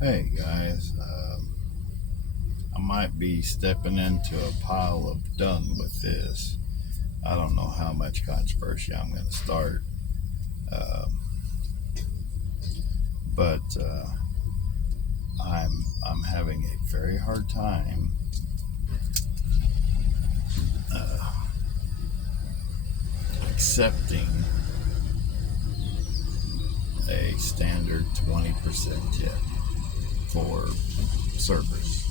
Hey guys, I might be stepping into a pile of dung with this. I don't know how much controversy I'm going to start, um, but I'm having a very hard time uh, accepting a standard 20% tip for servers.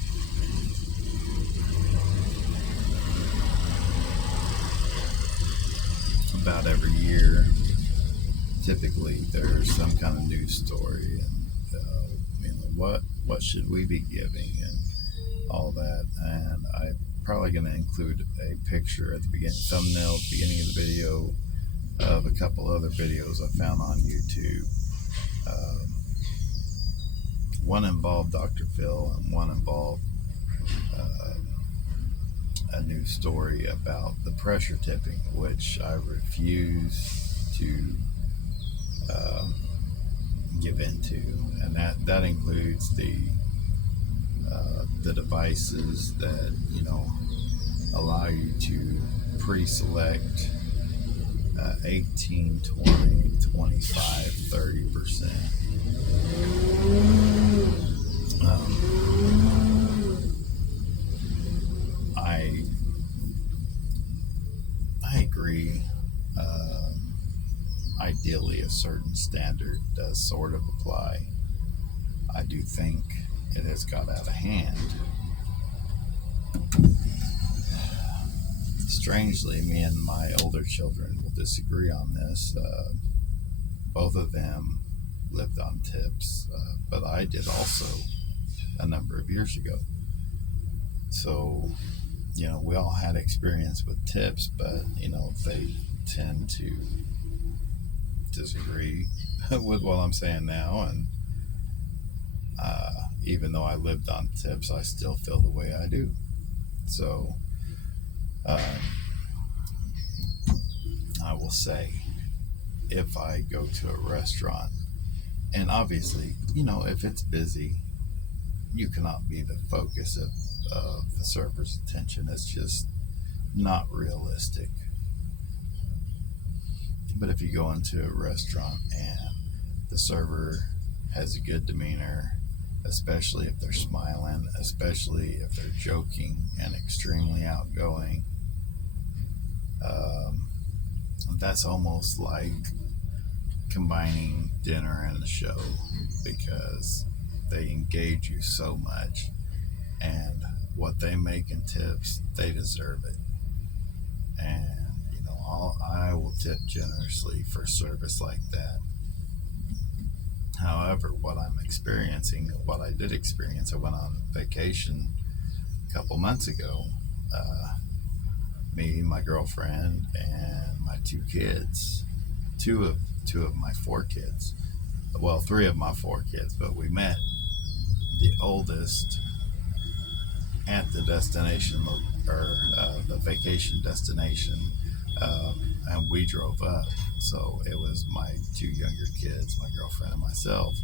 About every year, typically there's some kind of news story, and what should we be giving, and all that. And I'm probably going to include a picture at the beginning, thumbnail at the beginning of the video of a couple other videos I found on YouTube. Um, One involved Dr. Phil, and one involved uh, a news story about the pressure tipping, which I refuse to um, give into, and that includes the devices that allow you to pre-select 18, 20, 25, 30%. I I agree. Ideally, a certain standard does sort of apply. I do think it has got out of hand. Strangely, me and my older children will disagree on this. Both of them lived on tips, but I did also a number of years ago. So, we all had experience with tips, but, they tend to disagree with what I'm saying now. And even though I lived on tips, I still feel the way I do. So, um, I will say, if I go to a restaurant, and obviously, if it's busy, you cannot be the focus of the server's attention. It's just not realistic. But if you go into a restaurant and the server has a good demeanor, especially if they're smiling, especially if they're joking and extremely outgoing, um, that's almost like combining dinner and a show, because they engage you so much, and what they make in tips, they deserve it. And I will tip generously for service like that. However, what I'm experiencing, what I did experience, I went on vacation a couple months ago. Uh, Me, my girlfriend, and my two kids, two of my four kids. Well, three of my four kids, but we met the oldest at the destination, or the vacation destination, and we drove up. So it was my two younger kids, my girlfriend, and myself.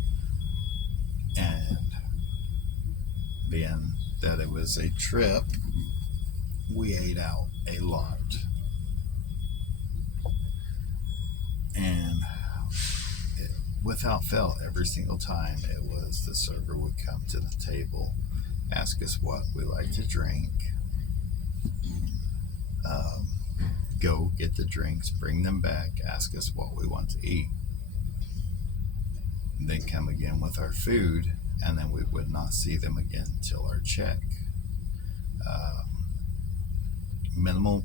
And being that it was a trip, we ate out a lot. And without fail, every single time it was the server would come to the table, ask us what we like to drink, um, go get the drinks, bring them back, ask us what we want to eat, and then come again with our food, and then we would not see them again until our check. Um, Minimal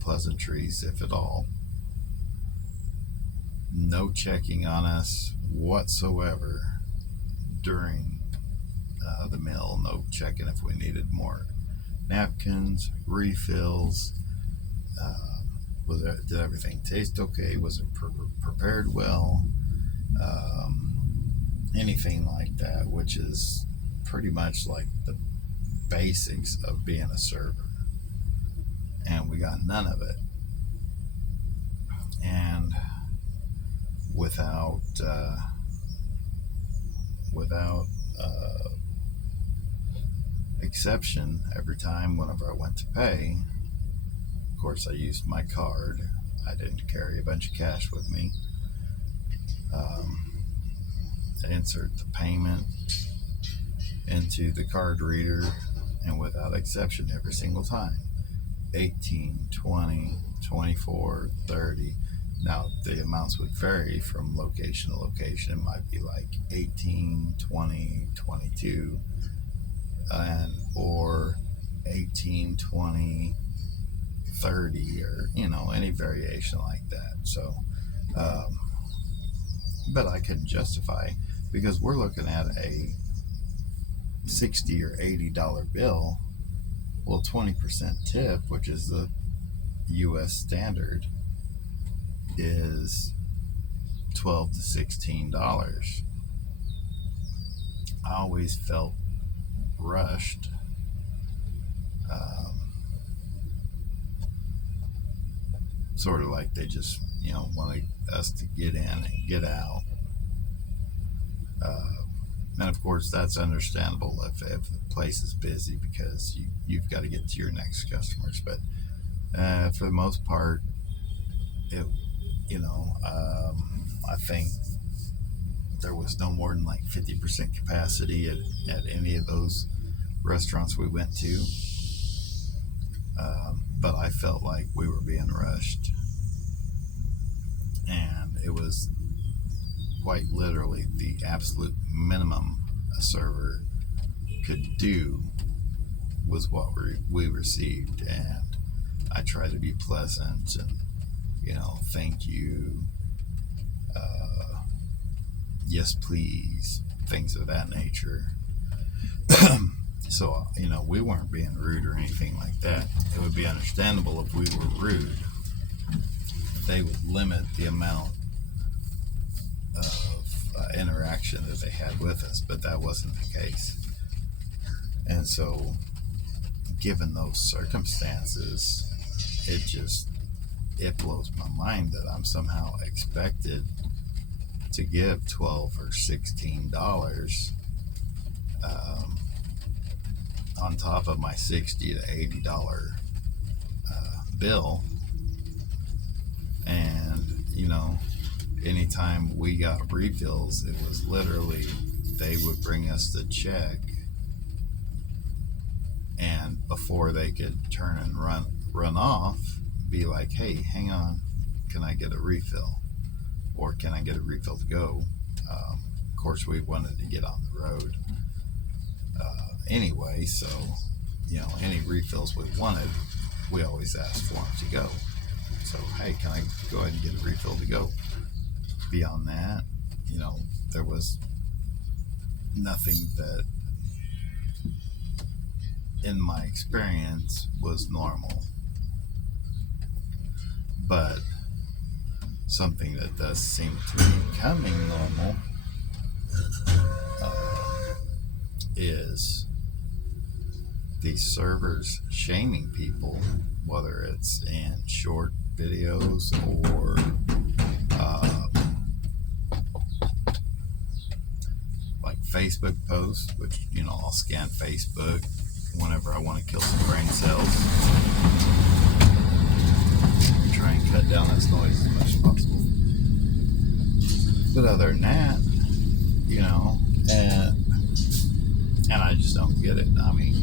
pleasantries, if at all. No checking on us whatsoever during the meal. No checking if we needed more napkins, refills. Uh, did everything taste okay? Was it prepared well? Anything like that, which is pretty much like the basics of being a server. And we got none of it. And without exception every time whenever I went to pay. Of course, I used my card. I didn't carry a bunch of cash with me. I insert the payment into the card reader, and without exception, every single time, 18, 20, 24, 30. Now, the amounts would vary from location to location. It might be like 18, 20, 22, or 18, 20, 30, or, any variation like that. So, but I couldn't justify, because we're looking at a $60 or $80 bill. Well, 20% tip, which is the U.S. standard, is $12 to $16. I always felt rushed. Sort of like they just, wanted us to get in and get out. And of course, that's understandable if the place is busy, because you've got to get to your next customers. But for the most part, I think there was no more than like 50% capacity at any of those restaurants we went to. But I felt like we were being rushed. And it was quite literally the absolute minimum a server could do was what we received. And I tried to be pleasant and, thank you, yes please, things of that nature. So, we weren't being rude or anything like that. It would be understandable if we were rude. They would limit the amount of interaction that they had with us, but that wasn't the case. And so, given those circumstances, it blows my mind that I'm somehow expected to give $12 or $16 on top of my $60 to $80 bill. And anytime we got refills, it was literally they would bring us the check, and before they could turn and run off, be like, hey, hang on, can I get a refill, or can I get a refill to go? Of course, we wanted to get on the road anyway, so any refills we wanted, we always asked for them to go. So, hey, can I go ahead and get a refill to go? Beyond that, there was nothing that, in my experience, was normal. But something that does seem to be becoming normal is these servers shaming people, whether it's in short videos or like Facebook posts, which I'll scan Facebook whenever I want to kill some brain cells. Try and cut down this noise as much as possible. But other than that, and I just don't get it. I mean,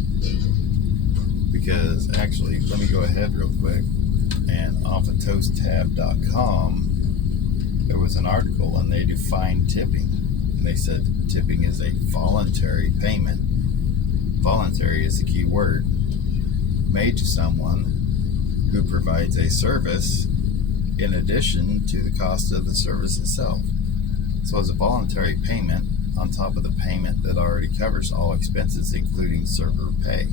because actually, let me go ahead real quick, and off of toasttab.com, there was an article, and they defined tipping. And they said tipping is a voluntary payment. Voluntary is the key word. Made to someone who provides a service in addition to the cost of the service itself. So it's a voluntary payment on top of the payment that already covers all expenses, including server pay.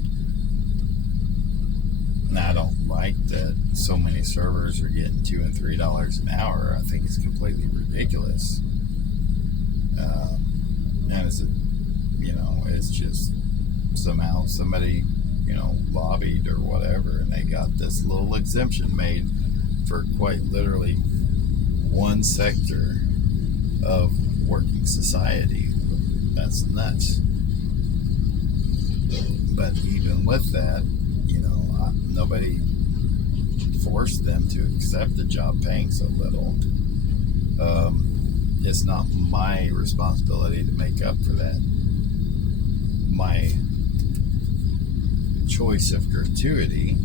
Now, I don't like that so many servers are getting $2 and $3 an hour. I think it's completely ridiculous. And it's just somehow somebody, lobbied or whatever, and they got this little exemption made for quite literally one sector of working society. That's nuts. But even with that, nobody forced them to accept a job paying so little. It's not my responsibility to make up for that. My choice of gratuity,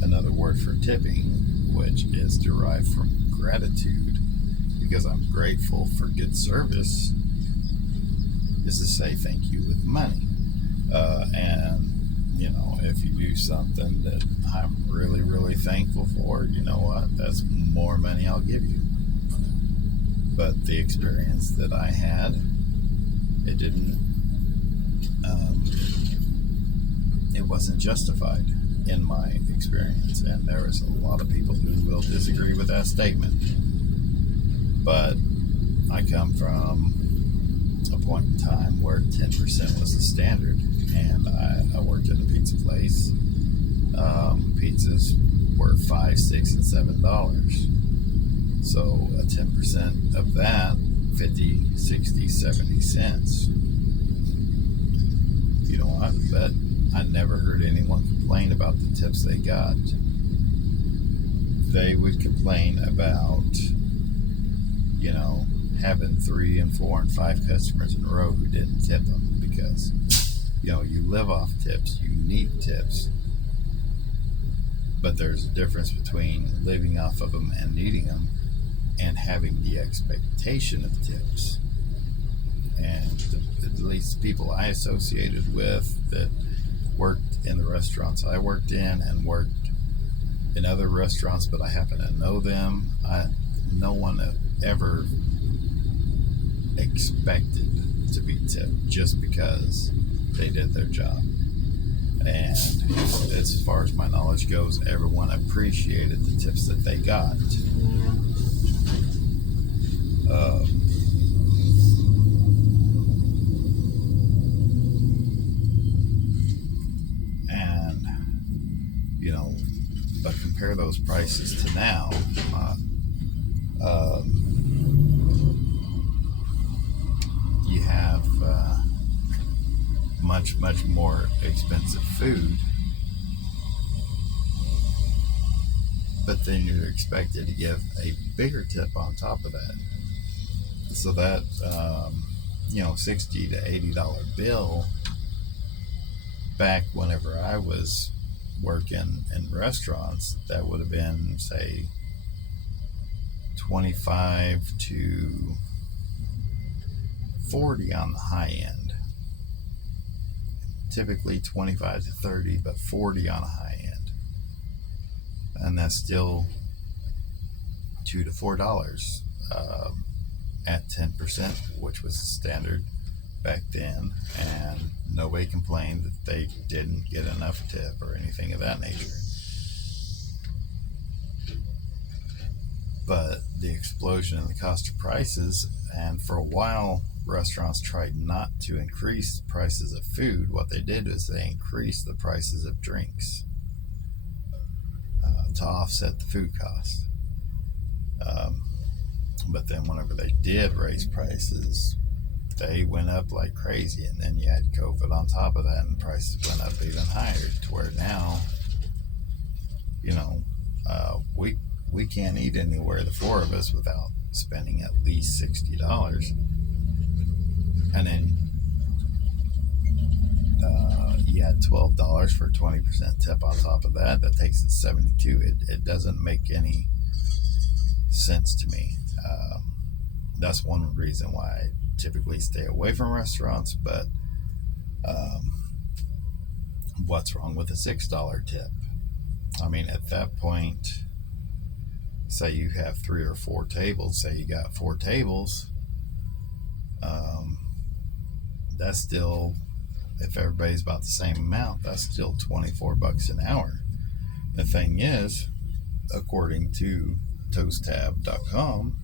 another word for tipping, which is derived from gratitude, because I'm grateful for good service, is to say thank you with money. And if you do something that I'm really, really thankful for, you know what? That's more money I'll give you. But the experience that I had, it wasn't justified in my experience. And there is a lot of people who will disagree with that statement. But I come from a point in time where 10% was the standard. And I worked at a pizza place. Pizzas were $5, $6, and $7. So a 10% of that, 50, 60, 70 cents. You know what? But I never heard anyone complain about the tips they got. They would complain about, having 3 and 4 and 5 customers in a row who didn't tip them, because you live off tips, you need tips, but there's a difference between living off of them and needing them and having the expectation of tips. And at least people I associated with that worked in the restaurants I worked in and worked in other restaurants, but I happen to know them, no one ever expected to be tipped just because they did their job. And as far as my knowledge goes, everyone appreciated the tips that they got. But compare those prices to now. You have much, much more expensive food, but then you're expected to give a bigger tip on top of that. So that $60 to $80 bill back whenever I was working in restaurants, that would have been, say, 25 to 40 on the high end. Typically 25 to 30, but 40 on a high end. And that's still $2 to $4 at 10%, which was the standard back then, and nobody complained that they didn't get enough tip or anything of that nature. But the explosion in the cost of prices, and for a while restaurants tried not to increase prices of food. What they did is they increased the prices of drinks to offset the food cost. But then whenever they did raise prices, they went up like crazy, and then you had COVID on top of that, and prices went up even higher, to where now, we can't eat anywhere, the 4 of us, without spending at least $60. And then you had $12 for a 20% tip on top of that. That takes it $72. It doesn't make any sense to me. That's one reason why I typically stay away from restaurants. But what's wrong with a $6 tip? I mean, at that point, say you have 3 or 4 tables, say you got 4 tables, that's still, if everybody's about the same amount, that's still $24 an hour. The thing is, according to toasttab.com,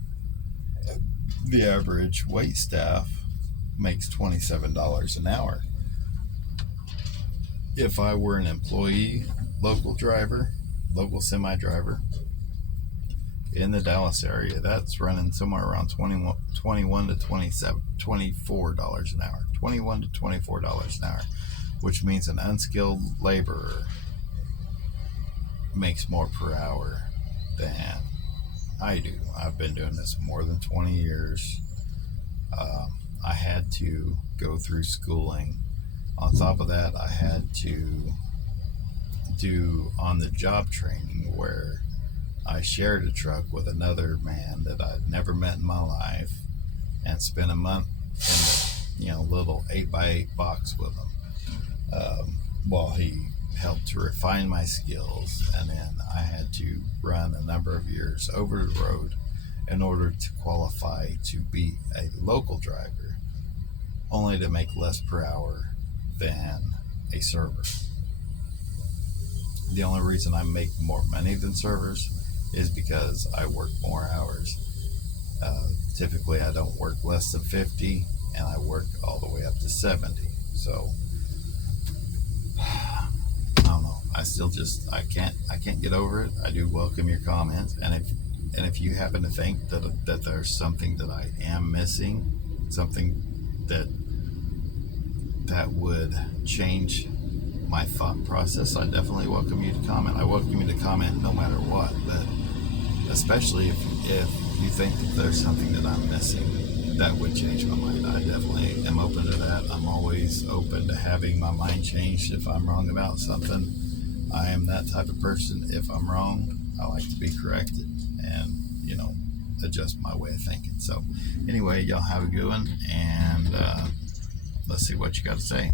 the average wait staff makes $27 an hour. If I were an employee, local semi driver in the Dallas area, that's running somewhere around $21 to $24 an hour. $21 to $24 an hour, which means an unskilled laborer makes more per hour than I do. I've been doing this more than 20 years. I had to go through schooling. On top of that, I had to do on the job training where I shared a truck with another man that I'd never met in my life and spent a month in the little 8x8 box with him while he helped to refine my skills. And then I had to run a number of years over the road in order to qualify to be a local driver, only to make less per hour than a server. The only reason I make more money than servers is because I work more hours. Typically, I don't work less than 50, and I work all the way up to 70. So, I don't know. I can't get over it. I do welcome your comments, and if you happen to think that there's something that I am missing, something that would change my thought process, I definitely welcome you to comment. I welcome you to comment no matter what, but especially if you think that there's something that I'm missing that would change my mind. I definitely am open to that. I'm always open to having my mind changed if I'm wrong about something. I am that type of person. If I'm wrong, I like to be corrected and adjust my way of thinking. So anyway, y'all have a good one, and let's see what you got to say.